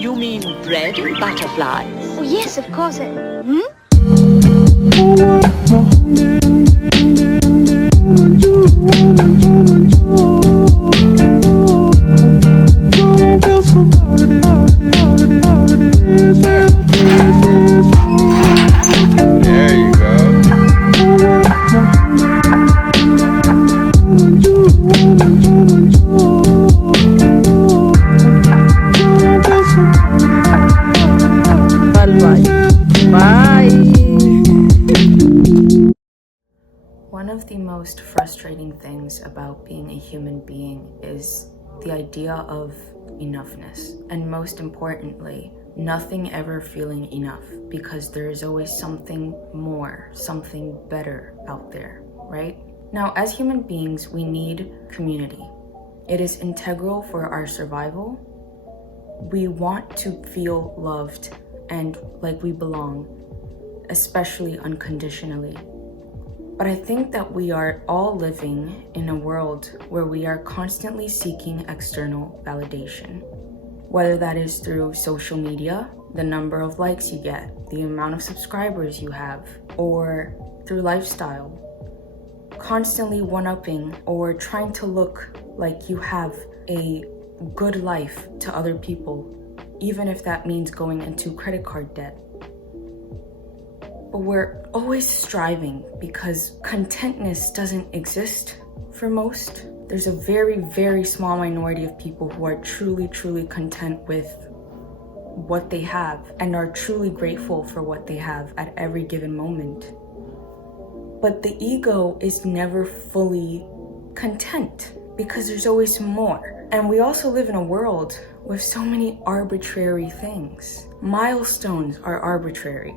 You mean bread and butterflies? Oh, yes, of course. There you go. One of the most frustrating things about being a human being is the idea of enoughness, and most importantly, nothing ever feeling enough, because there is always something more, something better out there, right? Now, as human beings, we need community. It is integral for our survival. We want to feel loved and like we belong, especially unconditionally. But I think that we are all living in a world where we are constantly seeking external validation. Whether that is through social media, the number of likes you get, the amount of subscribers you have, or through lifestyle. Constantly one-upping or trying to look like you have a good life to other people, even if that means going into credit card debt. But we're always striving because contentness doesn't exist for most. There's a very, very small minority of people who are truly, truly content with what they have and are truly grateful for what they have at every given moment. But the ego is never fully content because there's always more. And we also live in a world with so many arbitrary things. Milestones are arbitrary.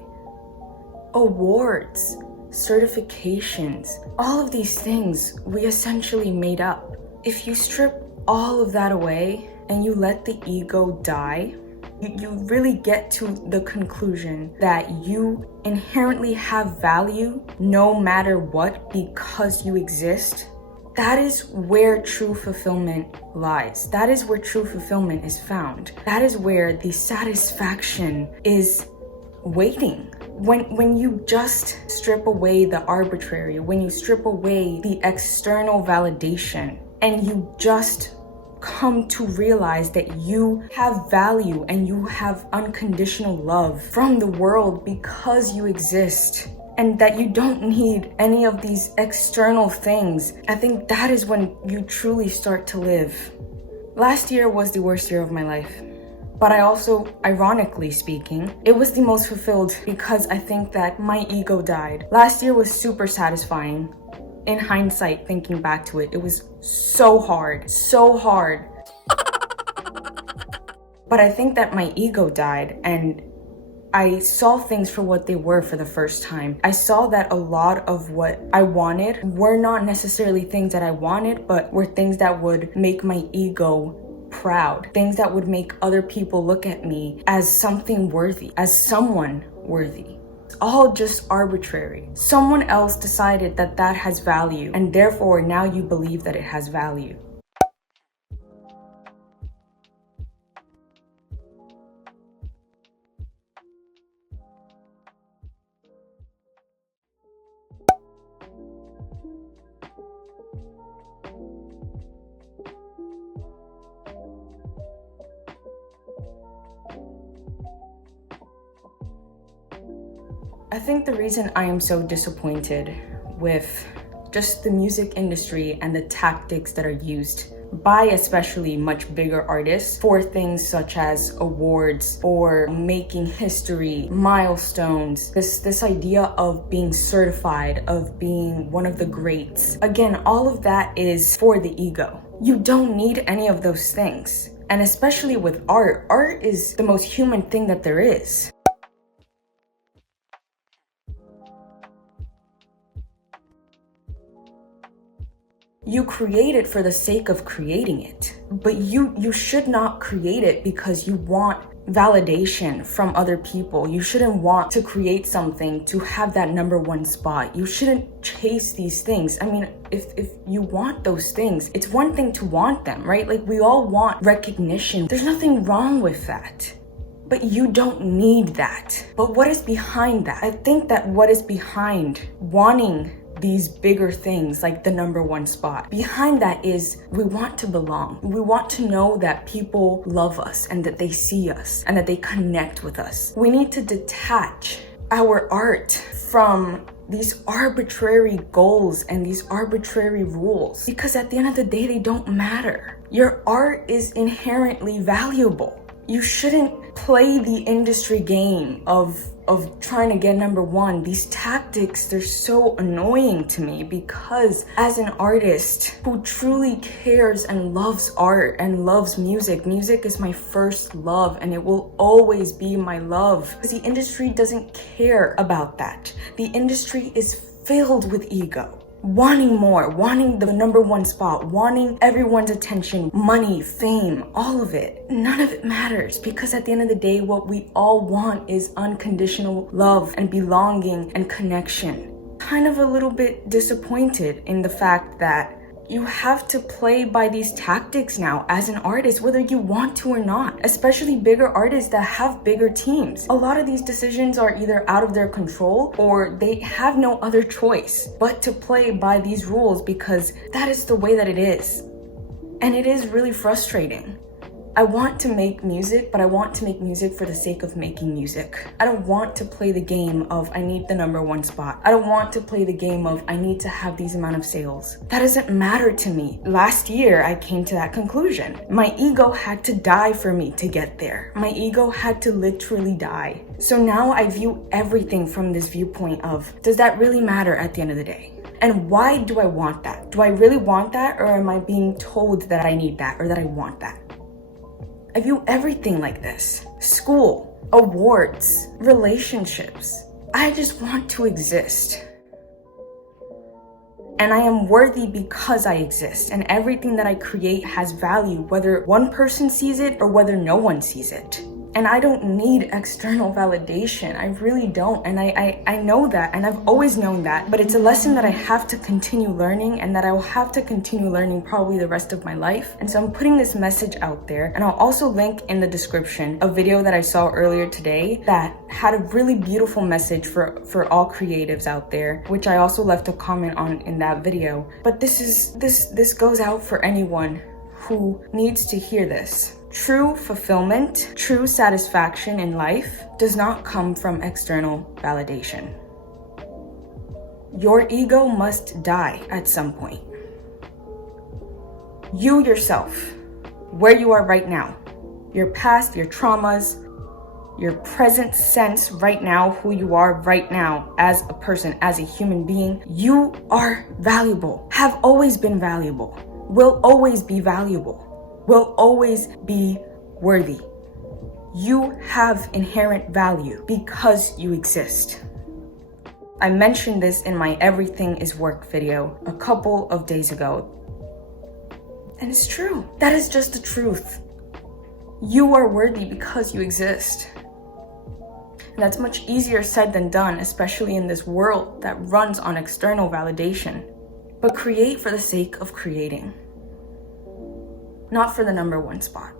Awards, certifications, all of these things we essentially made up. If you strip all of that away and you let the ego die, you really get to the conclusion that you inherently have value no matter what because you exist. That is where true fulfillment lies. That is where true fulfillment is found. That is where the satisfaction is waiting. When you just strip away the arbitrary, when you strip away the external validation, and you just come to realize that you have value and you have unconditional love from the world because you exist, and that you don't need any of these external things, I think that is when you truly start to live. Last year was the worst year of my life. But I also, ironically speaking, it was the most fulfilled because I think that my ego died. Last year was super satisfying. In hindsight, thinking back to it, it was so hard, so hard. But I think that my ego died and I saw things for what they were for the first time. I saw that a lot of what I wanted were not necessarily things that I wanted, but were things that would make my ego proud, things that would make other people look at me as something worthy, as someone worthy. It's all just arbitrary. Someone else decided that that has value, and therefore now you believe that it has value. I think the reason I am so disappointed with just the music industry and the tactics that are used by especially much bigger artists for things such as awards or making history, milestones, this idea of being certified, of being one of the greats. Again, all of that is for the ego. You don't need any of those things. And especially with art, art is the most human thing that there is. You create it for the sake of creating it, but you should not create it because you want validation from other people. You shouldn't want to create something to have that number one spot. You shouldn't chase these things. I mean, if you want those things, it's one thing to want them, right? Like, we all want recognition. There's nothing wrong with that. But you don't need that. But what is behind that? I think that what is behind wanting these bigger things like the #1 spot, behind that is we want to belong. We want to know that people love us and that they see us and that they connect with us. We need to detach our art from these arbitrary goals and these arbitrary rules, because at the end of the day, they don't matter. Your art is inherently valuable. You shouldn't play the industry game of trying to get #1. These tactics, they're so annoying to me, because as an artist who truly cares and loves art and loves music, music is my first love and it will always be my love, because the industry doesn't care about that. The industry is filled with ego. Wanting more, wanting the #1 spot, wanting everyone's attention, money, fame, all of it. None of it matters, because at the end of the day, what we all want is unconditional love and belonging and connection. Kind of a little bit disappointed in the fact that you have to play by these tactics now as an artist, whether you want to or not, especially bigger artists that have bigger teams. A lot of these decisions are either out of their control or they have no other choice but to play by these rules, because that is the way that it is. And it is really frustrating. I want to make music, but I want to make music for the sake of making music. I don't want to play the game of I need the #1 spot. I don't want to play the game of I need to have these amount of sales. That doesn't matter to me. Last year, I came to that conclusion. My ego had to die for me to get there. My ego had to literally die. So now I view everything from this viewpoint of, does that really matter at the end of the day? And why do I want that? Do I really want that, or am I being told that I need that or that I want that? I view everything like this. School, awards, relationships. I just want to exist. And I am worthy because I exist. And everything that I create has value, whether one person sees it or whether no one sees it. And I don't need external validation. I really don't. And I know that, and I've always known that. But it's a lesson that I have to continue learning, and that I will have to continue learning probably the rest of my life. And so I'm putting this message out there. And I'll also link in the description a video that I saw earlier today that had a really beautiful message for all creatives out there, which I also left a comment on in that video. But this goes out for anyone who needs to hear this. True fulfillment, true satisfaction in life does not come from external validation. Your ego must die at some point. You yourself, where you are right now, your past, your traumas, your present sense right now, who you are right now as a person, as a human being, you are valuable, have always been valuable, will always be valuable, will always be worthy. You have inherent value because you exist. I mentioned this in my Everything is Work video a couple of days ago. And it's true. That is just the truth. You are worthy because you exist. And that's much easier said than done, especially in this world that runs on external validation. But create for the sake of creating. Not for the #1 spot.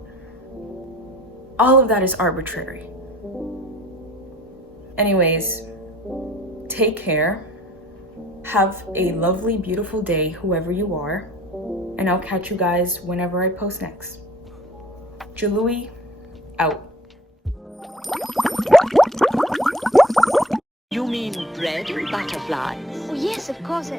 All of that is arbitrary. Anyways, take care. Have a lovely, beautiful day, whoever you are. And I'll catch you guys whenever I post next. Jalui, out. You mean bread, butterfly? Oh, yes, of course.